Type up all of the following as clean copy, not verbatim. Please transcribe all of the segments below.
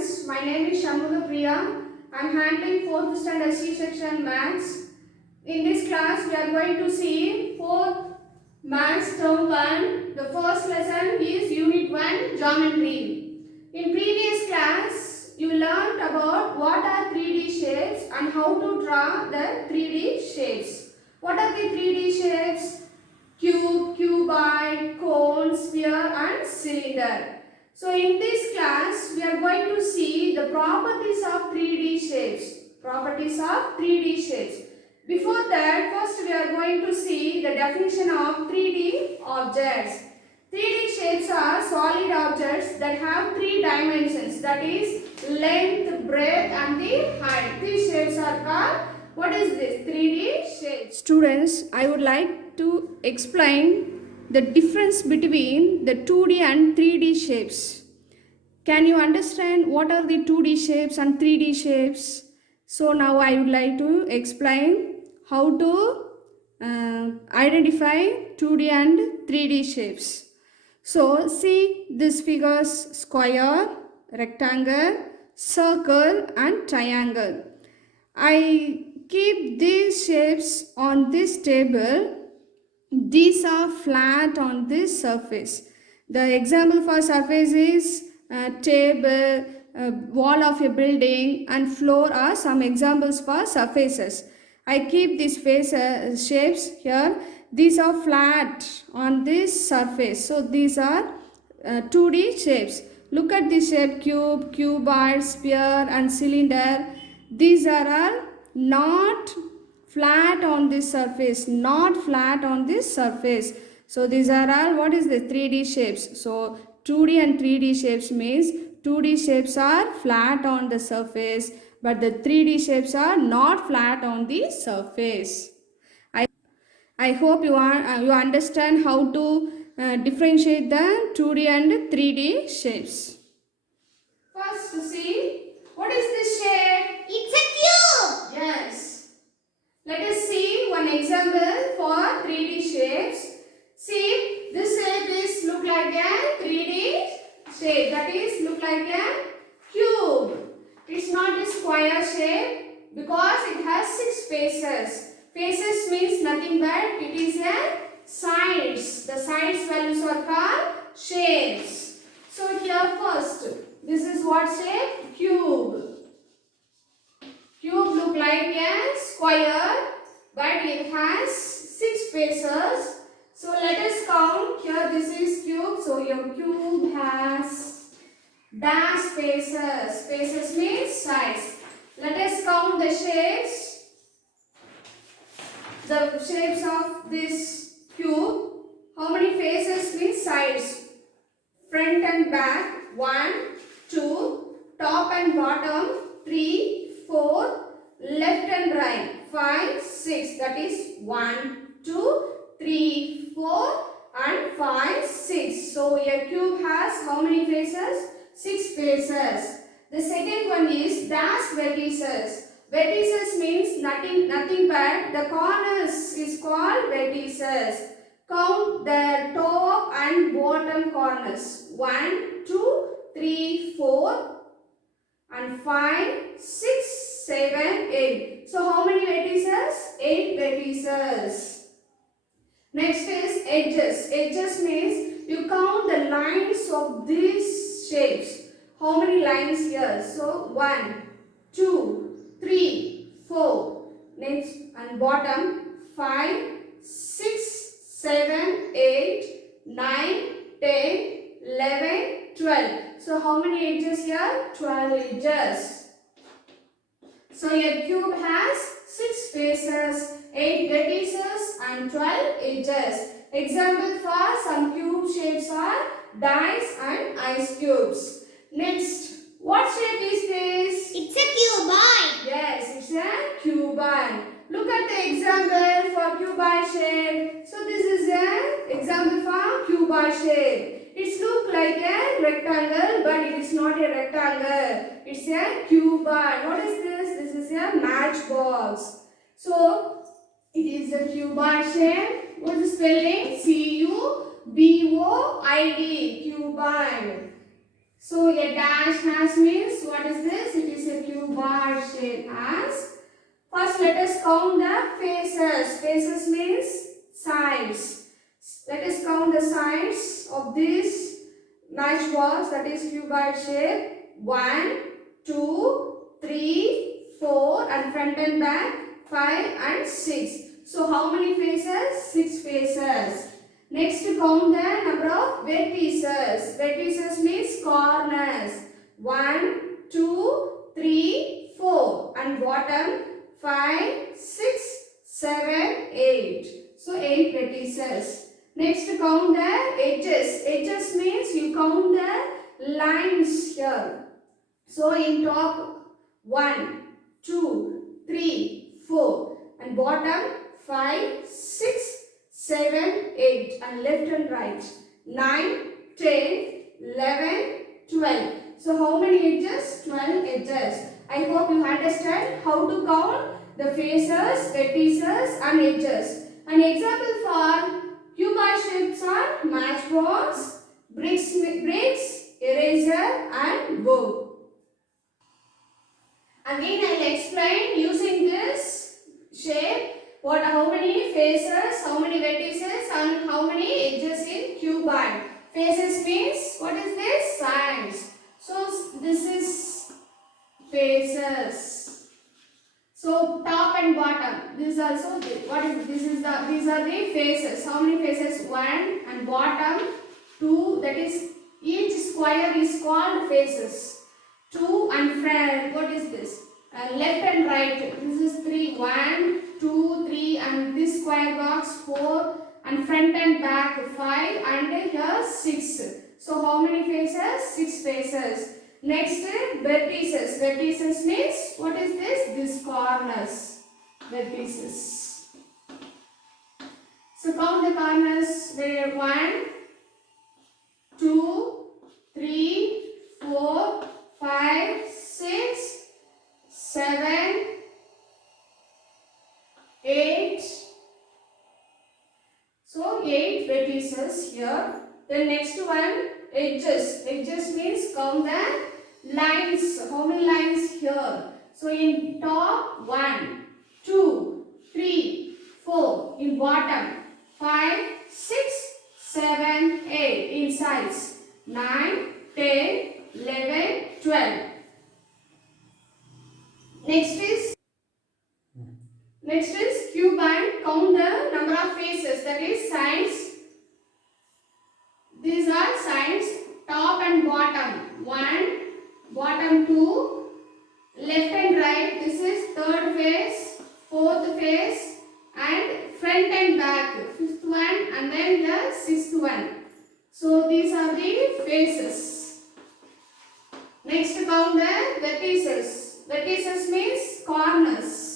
students, my name is Priya. I am handling 4th standard C section maths. In this class we are going to see 4th maths term 1. The first lesson is Unit 1 geometry. In previous class you learnt about what are 3D shapes and how to draw the 3D shapes. What are the 3D shapes? Cube, cuboid, cone, sphere and cylinder. So in this class we are going to see the properties of 3D shapes. Properties of 3D shapes. Before that, first we are going to see the definition of 3D objects. 3D shapes are solid objects that have 3 dimensions, that is length, breadth and the height. These shapes are called, what is this? 3D shapes. Students, I would like to explain the difference between the 2D and 3D shapes. Can you understand what are the 2D shapes and 3D shapes? So now I would like to explain how to identify 2D and 3D shapes. So see this figures: square, rectangle, circle and triangle. I keep these shapes on this table. These are flat on this surface. The example for surface is table, wall of a building and floor are some examples for surfaces. I keep these shapes here. These are flat on this surface. So these are 2D shapes. Look at this shape: cube, cuboid, sphere and cylinder. These are all not flat on this surface, not flat on this surface. So these are all, what is the 3D shapes? So 2D and 3D shapes means 2D shapes are flat on the surface, but the 3D shapes are not flat on the surface. I hope you understand how to differentiate the 2D and 3D shapes. First, see, what is this shape? It's a cube. Yes. Let us see one example for 3D shapes. See, this shape is look like a 3D shape. That is look like a cube. It's not a square shape because it has 6 faces. Faces means nothing but it is a sides. The sides values are called shapes. So here first, this is what shape? Cube. Cube look like a square, but it has 6 faces. So let us count. Here this is cube. So your cube has dash faces. Faces means sides. Let us count the shapes. The shapes of this cube. How many faces means sides? Front and back. 1, 2. Top and bottom. 3, 4. Left and right. 5, 6. That is 1, 2, 3, 4 and 5, 6. So a cube has how many faces? 6 faces. The second one is dash vertices. Vertices means nothing but the corners is called vertices. Count the top and bottom corners. 1, 2, 3, 4 and 5, 6, 7, 8. So how many vertices? 8 vertices. Next is edges. Edges means you count the lines of these shapes. How many lines here? So 1, 2, 3, 4. Next and bottom 5, 6, 7, 8, 9, 10, 11, 12. So how many edges here? 12 edges. So your cube has 6 faces, 8 vertices and 12 edges. Example for some cube shapes are dice and ice cubes. Next, what shape is this? It's a cuboid. Yes, it's a cuboid. Look at the example for cuboid shape. So this is an example for cuboid shape. It looks like a rectangle, but it is not a rectangle. It's a cuboid. What is this? This is a matchbox. So it is a cuboid shape. What is the spelling? C-U-B-O-I-D. Cuboid. So a dash has means what is this? It is a cuboid shape has. First let us count the faces. Faces means sides. Let us count the sides of this matchbox that is cuboid shape. 1, 2, 3, 4 and front and back 5 and 6. So how many faces? 6 faces. Next count the number of vertices. Vertices means corners. 1, 2, 3, 4 and bottom 5, 6, 7, 8. So 8 vertices. Next count the edges. Edges means you count the lines here. So in top 1, 2, 3, 4 and bottom 5, 6, 7, 8 and left and right 9, 10, 11, 12. So how many edges? 12 edges. I hope you understand how to count the faces, vertices and edges. An example for cuboid shapes are matchbox, bricks, eraser and board. Again I will explain using this shape how many faces, how many vertices and how many edges in cuboid. Faces means what is this? Sides. So this is faces. So top and bottom. This is also what is this is the these are the faces. How many faces? 1 and bottom 2. That is each square is called faces. 2 and front. What is this? Left and right. This is 3. 1, 2, 3 and this square box 4 and front and back 5 and here 6. So how many faces? 6 faces. Next vertices. Vertices means what is this? This corners. Vertices. So count the corners. Where 1, 2, 3, 4, 5, 6, 7, 8. So 8 vertices here. The next one edges. Edges means count the lines. How many lines here? So in top 1, 2, 3, 4. In bottom 5, 6, 7, 8. In sides 9, 10, 11, 12. Next is cuboid. Count the number of faces. That is sides. These are sides. Top and bottom 1, bottom 2, left and right. This is third face, fourth face, and front and back. Fifth one, and then the sixth one. So these are the faces. Next count the vertices. Vertices means corners.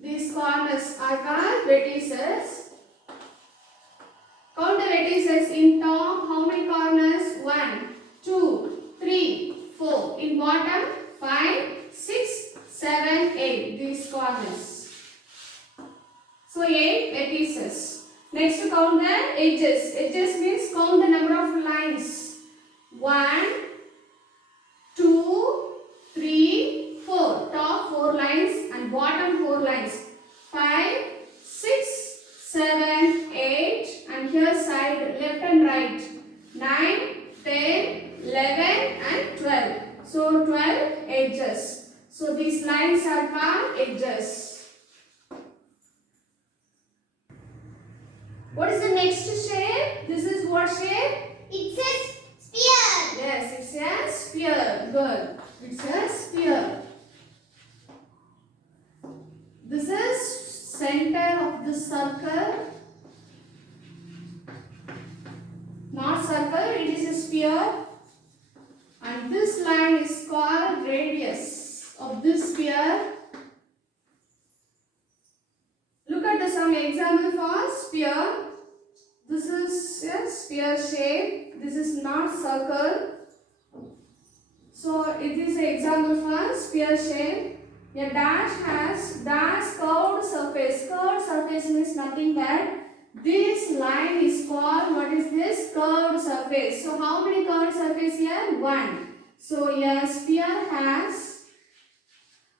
These corners are called vertices. Count the vertices in top. How many corners? 1, 2, 3, 4. In bottom 5, 6, 7, 8. These corners. So 8 vertices. Next count the edges. Edges means count the number of lines. 1, 2, 3, 4. Top 4 lines and bottom 4 lines. 5, 6, 7, 8. And here side left and right. 9, 10, 11 and 12. So 12 edges. So these lines are called edges. What is the next shape? This is what shape? It's a sphere. Yes, it's a sphere. Good. It's a sphere. This is center of the circle. Not circle, it is a sphere. And this line is called radius of this sphere. Look at some example for sphere. This is a sphere shape. This is not circle. So it is an example for sphere shape. A dash has dash curved surface. Curved surface means nothing but this line is called, what is this? Curved surface. So how many curved surface here? 1. So a sphere has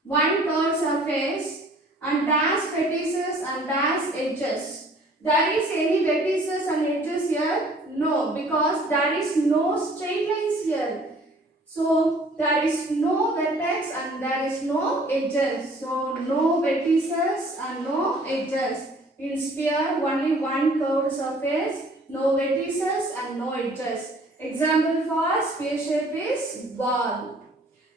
one curved surface and dash vertices and dash edges. There is any vertices and edges here? No, because there is no straight lines here. So there is no vertex and there is no edges. So no vertices and no edges. In sphere only one curved surface, no vertices and no edges. Example for sphere shape is ball.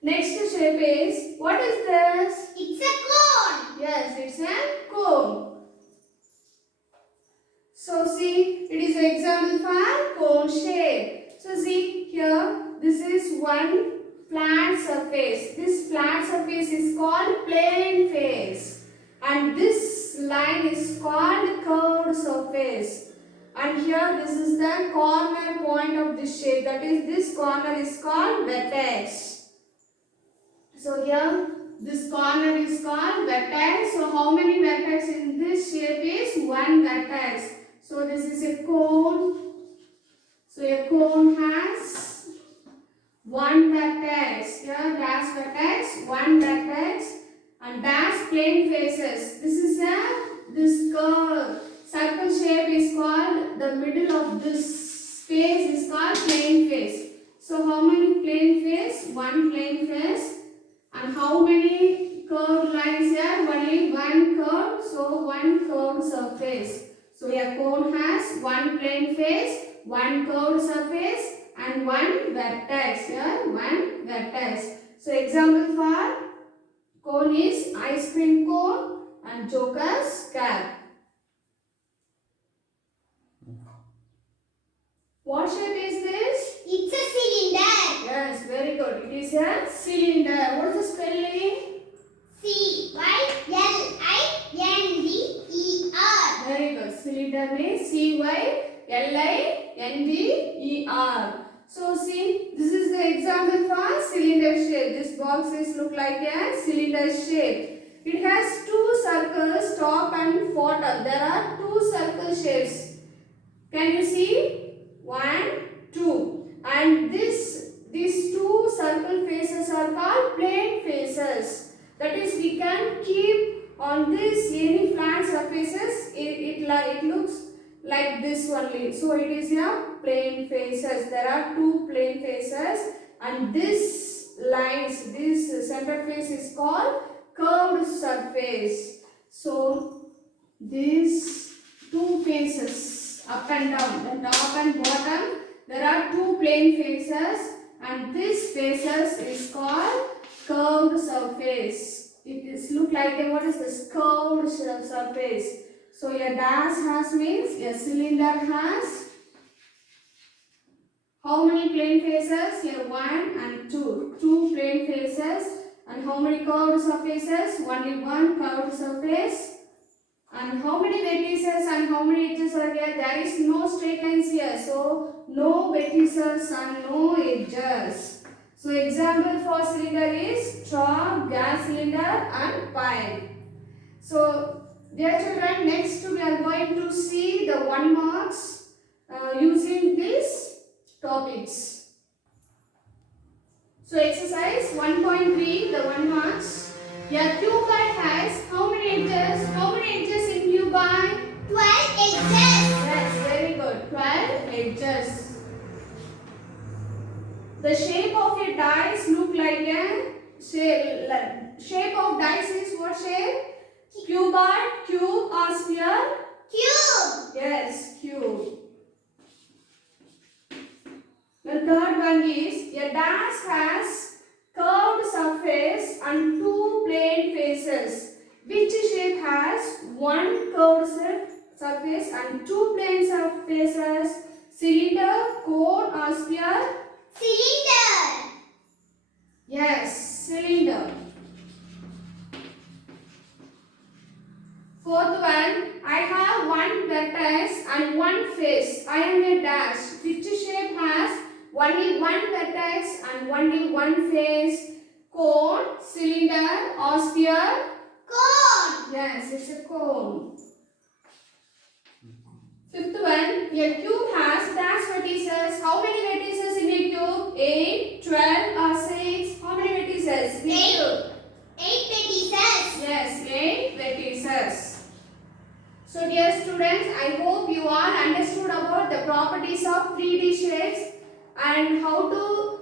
Next shape is, what is this? It's a cone. Yes, it's a cone. So see, it is an example for cone shape. So see here, this is one flat surface. This flat surface is called plane face. And this line is called curved surface. And here this is the corner point of this shape. That is, this corner is called vertex. So here this corner is called vertex. So how many vertex in this shape is? One vertex. So this is a cone. So a cone has one vertex. Here dash vertex, one vertex and dash plane faces. This curve circle shape is called, the middle of this space is called plane face. So how many plane face? One plane face. And how many curved lines here? Only one curve. So one curved surface. So a cone has one plane face, one curved surface and one vertex. Here one vertex. So example for cone is ice cream cone and joker's cap. What shape is this? It's a cylinder. Yes, very good. It is a cylinder. What is the spelling? Cylinder. Very good. Cylinder means cylinder. So see, this is the example for cylinder shape. This box is look like a cylinder shape. It has two circles, top and bottom. There are two circle shapes. Can you see? 1, 2. And these two circle faces are called plane faces. That is, we can keep on this any flat surfaces. It looks like this only. So it is a plane faces. There are two plane faces, and this lines, this center face is called curved surface. So these two faces, up and down, the top and bottom, there are two plane faces, and this faces is called curved surface. It is look like a, what is this? Curved surface. So a dash has means a cylinder has how many plane faces? Here 1 and 2. Two plane faces. And how many curved surfaces? Only one curved surface. And how many vertices and how many edges are there? There is no straight lines here. So no vertices and no edges. So example for cylinder is straw, gas cylinder and pipe. So dear children, next we are going to see the 1 marks using these topics. So exercise 1.3, the 1 marks. A cuboid has how many edges? How many edges in cuboid? 12 edges. Yes, very good. 12 edges. The shape of a dice look like a shape of dice is what shape? Cuboid, cube or sphere? Cube. Yes, cube. The third one is a dash has curved surface and two plane faces. Which shape has one curved surface and two plane surfaces? Cylinder, cone or sphere? Cylinder. Yes, cylinder. Fourth one, I have one vertex and one face. I am a dash. Which shape has only one vertex and only one face? Cone, cylinder or sphere? Cone. Yes, it's a cone. Fifth one, a cube has dash vertices. How many vertices in a cube? 8, 12 or 6? How many vertices? Give Eight. you. 8 vertices. Yes, 8 vertices. So dear students, I hope you all understood about the properties of 3D shapes and how to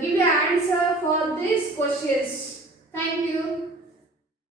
give an answer for these questions. Thank you.